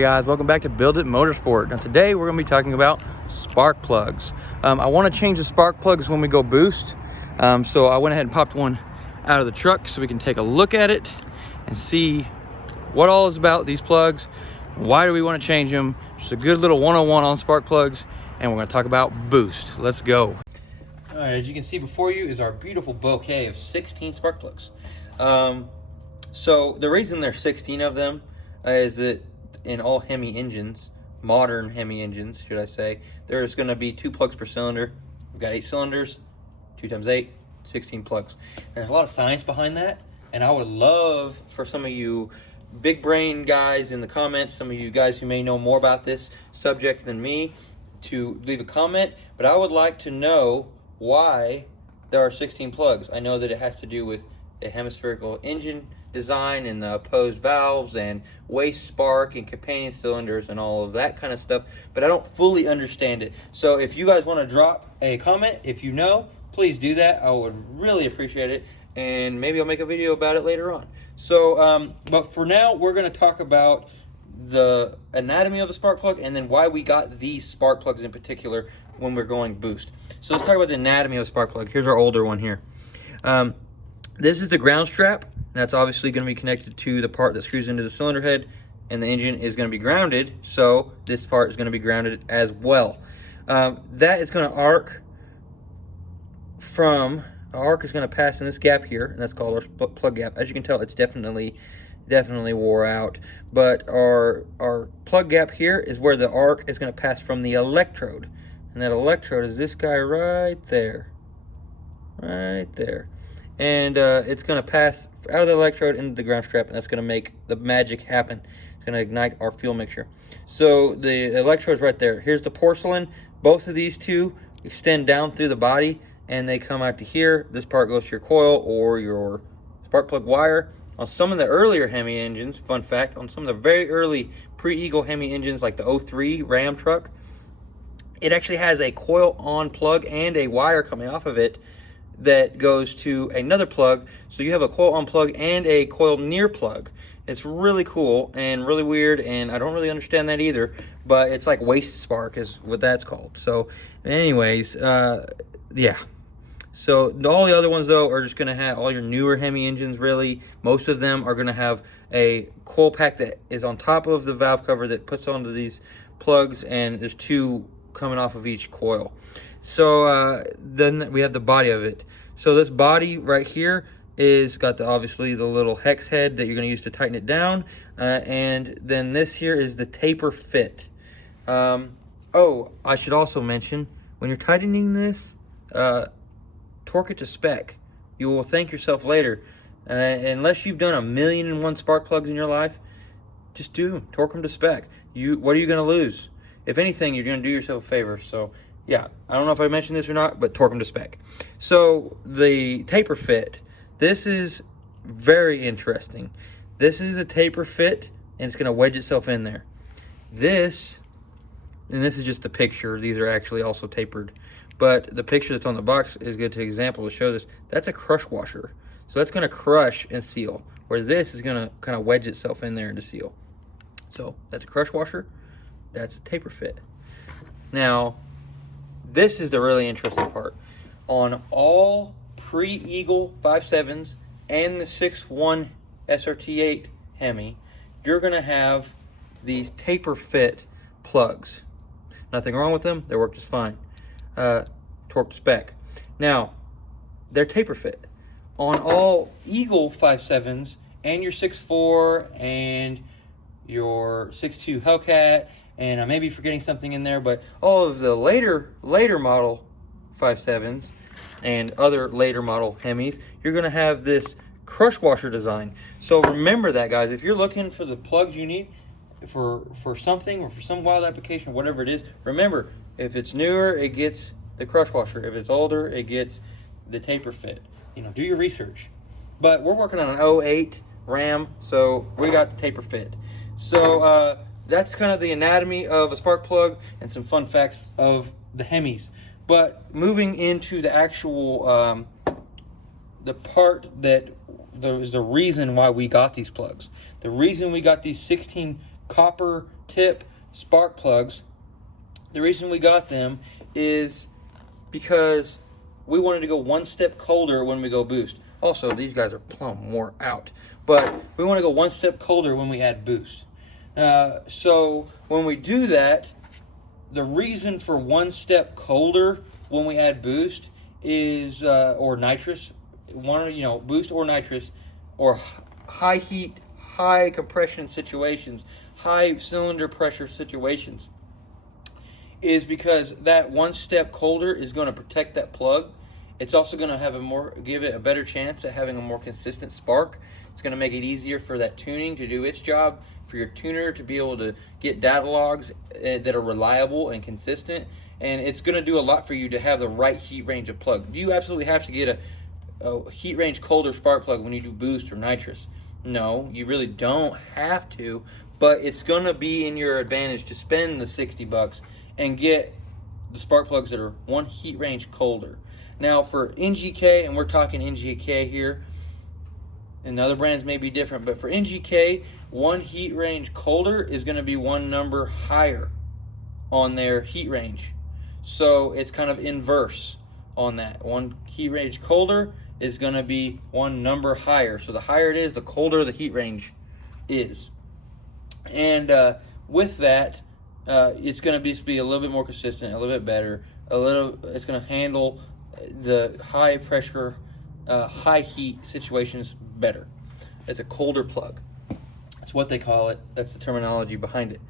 Hey guys, welcome back to Build It Motorsport. Now today we're going to be talking about spark plugs. I want to change the spark plugs when we go boost. So I went ahead and popped one out of the truck so we can take a look at it and see what all is about these plugs. Why do we want to change them? Just a good little 101 on spark plugs, and we're going to talk about boost. Let's go. All right, as you can see before you is our beautiful bouquet of 16 spark plugs. So the reason there's 16 of them is that in all Hemi engines, modern Hemi engines, should I say, there's going to be 2 plugs per cylinder. We've got 8 cylinders, 2 times 8, 16 plugs. And there's a lot of science behind that, and I would love for some of you big brain guys in the comments, some of you guys who may know more about this subject than me, to leave a comment. But I would like to know why there are 16 plugs. I know that it has to do with a hemispherical engine design and the opposed valves and waste spark and companion cylinders and all of that kind of stuff, but I don't fully understand it. So if you guys want to drop a comment, if you know, please do that. I would really appreciate it, and maybe I'll make a video about it later on. So but for now, we're going to talk about the anatomy of a spark plug and then why we got these spark plugs in particular when we're going boost. So let's talk about the anatomy of a spark plug. Here's our older one here. This is the ground strap. That's obviously going to be connected to the part that screws into the cylinder head, and the engine is going to be grounded, so this part is going to be grounded as well. That is going to arc from, our arc is going to pass in this gap here, and that's called our plug gap. As you can tell, it's definitely wore out, but our plug gap here is where the arc is going to pass from the electrode, and that electrode is this guy right there. And it's going to pass out of the electrode into the ground strap, and that's going to make the magic happen. It's going to ignite our fuel mixture. So the electrode's right there. Here's the porcelain. Both of these two extend down through the body, and they come out to here. This part goes to your coil or your spark plug wire. On some of the earlier Hemi engines, fun fact, on some of the very early pre-Eagle Hemi engines like the 03 Ram truck, it actually has a coil-on plug and a wire coming off of it that goes to another plug, so you have a coil on plug and a coil near plug. It's really cool and really weird, and I don't really understand that either, but it's like waste spark is what that's called. So anyways, yeah. So all the other ones though are just going to have, all your newer Hemi engines really, most of them are going to have a coil pack that is on top of the valve cover that puts onto these plugs, and there's 2 coming off of each coil. So then we have the body of it. So this body right here is got obviously the little hex head that you're going to use to tighten it down, and then this here is the taper fit. Oh, I should also mention, when you're tightening this, torque it to spec. You will thank yourself later. Unless you've done 1,000,001 spark plugs in your life, just torque them to spec. What are you going to lose? If anything, you're going to do yourself a favor. So yeah, I don't know if I mentioned this or not, but torque them to spec. So the taper fit, this is very interesting. This is a taper fit, and it's going to wedge itself in there. This is just the picture. These are actually also tapered. But the picture that's on the box is good to example to show this. That's a crush washer. So that's going to crush and seal, whereas this is going to kind of wedge itself in there and to seal. So that's a crush washer. That's a taper fit. Now, this is the really interesting part. On all pre-Eagle 5.7s and the 6.1 SRT8 Hemi, you're going to have these taper fit plugs. Nothing wrong with them. They work just fine. Torque to spec. Now, they're taper fit. On all Eagle 5.7s and your 6.4 and your 6.2 Hellcat, and I may be forgetting something in there, but all of the later model 5.7s and other later model Hemis, you're going to have this crush washer design. So remember that, guys. If you're looking for the plugs you need for something or for some wild application, whatever it is, remember, if it's newer, it gets the crush washer. If it's older, it gets the taper fit. Do your research. But we're working on an 08 Ram, so we got the taper fit. So that's kind of the anatomy of a spark plug and some fun facts of the Hemis. But moving into the actual, the part that is the reason why we got these plugs. The reason we got these 16 copper tip spark plugs. The reason we got them is because we wanted to go one step colder when we go boost. Also, these guys are plumb wore out, but we want to go one step colder when we add boost. So when we do that, the reason for one step colder when we add boost is, or nitrous, boost or nitrous, or high heat, high compression situations, high cylinder pressure situations, is because that one step colder is going to protect that plug. It's also going to give it a better chance at having a more consistent spark. It's going to make it easier for that tuning to do its job, for your tuner to be able to get data logs that are reliable and consistent. And it's going to do a lot for you to have the right heat range of plug. Do you absolutely have to get a heat range colder spark plug when you do boost or nitrous? No, you really don't have to, but it's going to be in your advantage to spend the $60 and get the spark plugs that are one heat range colder. Now for NGK, and we're talking NGK here, and the other brands may be different, but for NGK, one heat range colder is going to be one number higher on their heat range. So it's kind of inverse on that. One heat range colder is going to be one number higher. So the higher it is, the colder the heat range is. And with that, it's going to be a little bit more consistent, a little bit better. It's going to handle the high pressure, high heat situations better. It's a colder plug. That's what they call it. That's the terminology behind it.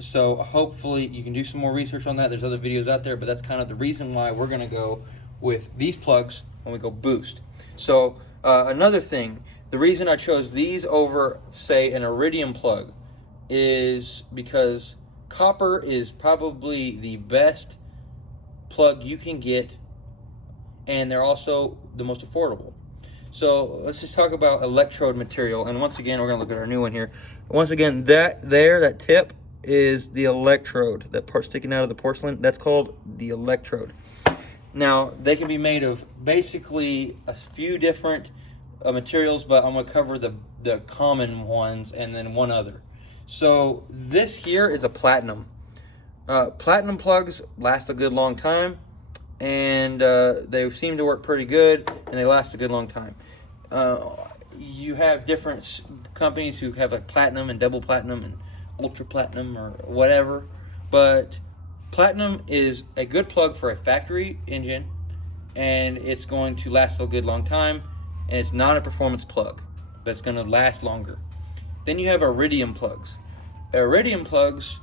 So hopefully you can do some more research on that. There's other videos out there, but that's kind of the reason why we're going to go with these plugs when we go boost. So another thing, the reason I chose these over, say, an Iridium plug is because copper is probably the best plug you can get, and they're also the most affordable. So let's just talk about Electrode Material. And once again, we're going to look at our new one here. Once again, that tip is the electrode. That part sticking out of the porcelain, that's called the electrode. Now, they can be made of basically a few different materials, but I'm going to cover the common ones and then one other. So this here is a platinum. Platinum plugs last a good long time, and they seem to work pretty good, and they last a good long time. You have different companies who have like platinum and double platinum and ultra platinum or whatever, but platinum is a good plug for a factory engine, and it's going to last a good long time, and it's not a performance plug, but it's going to last longer. Then you have Iridium plugs. Iridium plugs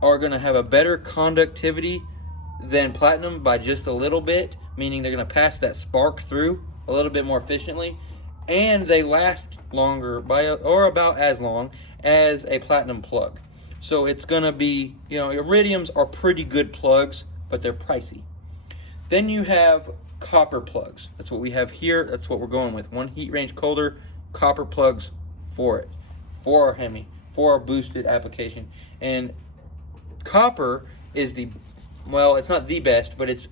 are going to have a better conductivity than platinum by just a little bit, meaning they're going to pass that spark through a little bit more efficiently, and they last longer or about as long as a platinum plug. So it's going to be, Iridiums are pretty good plugs, but they're pricey. Then you have copper plugs. That's what we have here. That's what we're going with. One heat range colder, copper plugs for it, for our Hemi, for our boosted application. And copper is it's not the best, but it's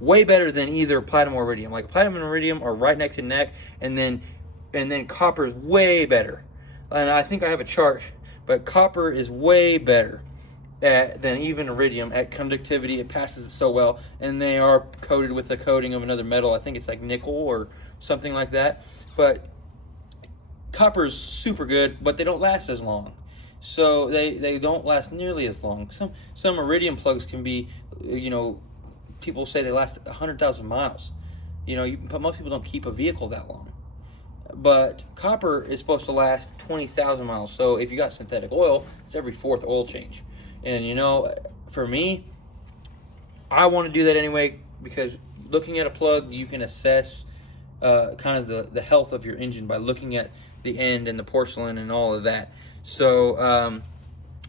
way better than either platinum or iridium. Like platinum and iridium are right neck to neck, and then copper is way better. And I think I have a chart, but copper is way better than even iridium at conductivity. It passes it so well, and they are coated with a coating of another metal. I think it's like nickel or something like that. But copper is super good, but they don't last as long. So they don't last nearly as long. Some iridium plugs can be, people say they last 100,000 miles. But most people don't keep a vehicle that long. But copper is supposed to last 20,000 miles. So if you got synthetic oil, it's every fourth oil change. And for me, I want to do that anyway, because looking at a plug, you can assess kind of the health of your engine by looking at the end and the porcelain and all of that. So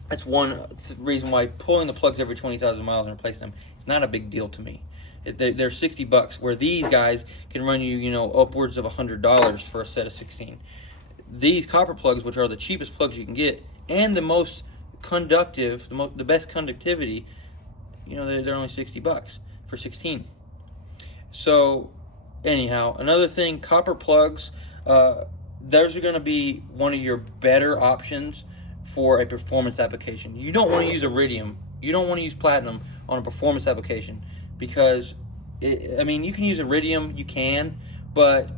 that's one reason why pulling the plugs every 20,000 miles and replace them is not a big deal to me. They're $60, where these guys can run you, upwards of $100 for a set of 16. These copper plugs, which are the cheapest plugs you can get and the most conductive, the best conductivity, they're only $60 for 16. So anyhow, another thing, copper plugs, those are going to be one of your better options for a performance application. You don't want to use iridium. You don't want to use platinum on a performance application because, I mean, you can use iridium, you can, but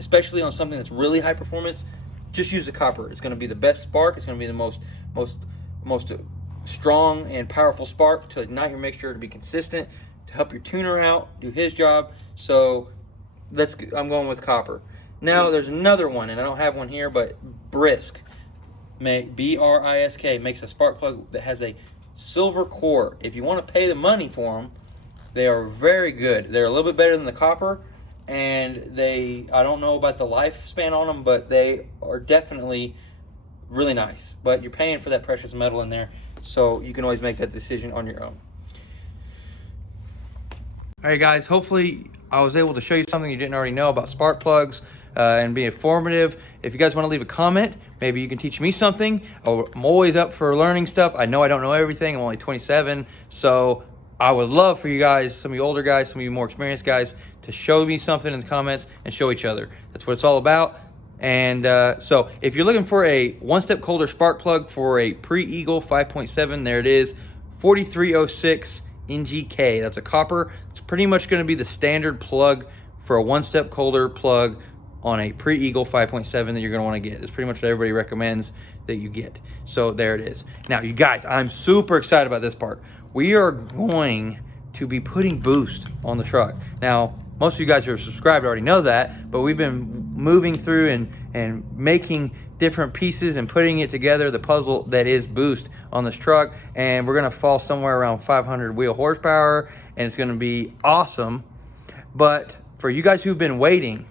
especially on something that's really high performance, just use the copper. It's going to be the best spark. It's going to be the most strong and powerful spark to ignite your mixture, to be consistent, to help your tuner out, do his job. So I'm going with copper. Now there's another one, and I don't have one here, but Brisk, B-R-I-S-K, makes a spark plug that has a silver core. If you want to pay the money for them, they are very good. They're a little bit better than the copper, and I don't know about the lifespan on them, but they are definitely really nice. But you're paying for that precious metal in there, so you can always make that decision on your own. All right, guys, hopefully I was able to show you something you didn't already know about spark plugs and be informative. If you guys want to leave a comment, maybe you can teach me something. I'm always up for learning stuff. I know I don't know everything. I'm only 27, so I would love for you guys, some of you older guys, some of you more experienced guys, to show me something in the comments and show each other. That's what it's all about. And so if you're looking for a one-step colder spark plug for a pre-Eagle 5.7, there it is, 4306 NGK. That's a copper. It's pretty much going to be the standard plug for a one-step colder plug on a pre-Eagle 5.7 that you're going to want to get. It's pretty much what everybody recommends that you get. So there it is. Now, you guys, I'm super excited about this part. We are going to be putting boost on the truck. Now, most of you guys who are subscribed already know that, but we've been moving through and making different pieces and putting it together, the puzzle that is boost on this truck, and we're gonna fall somewhere around 500 wheel horsepower, and it's gonna be awesome. But for you guys who've been waiting,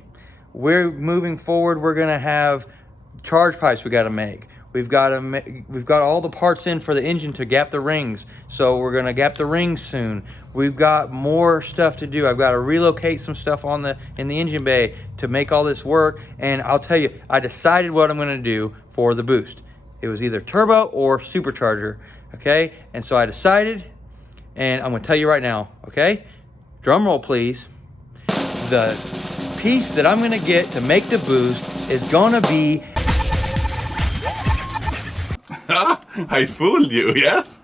we're moving forward. We're gonna have charge pipes we gotta make. We've got all the parts in for the engine to gap the rings, so we're gonna gap the rings soon. We've got more stuff to do. I've got to relocate some stuff in the engine bay to make all this work. And I'll tell you, I decided what I'm gonna do for the boost. It was either turbo or supercharger, okay? And so I decided, and I'm gonna tell you right now, okay? Drum roll, please. The piece that I'm gonna get to make the boost is gonna be I fooled you, yes?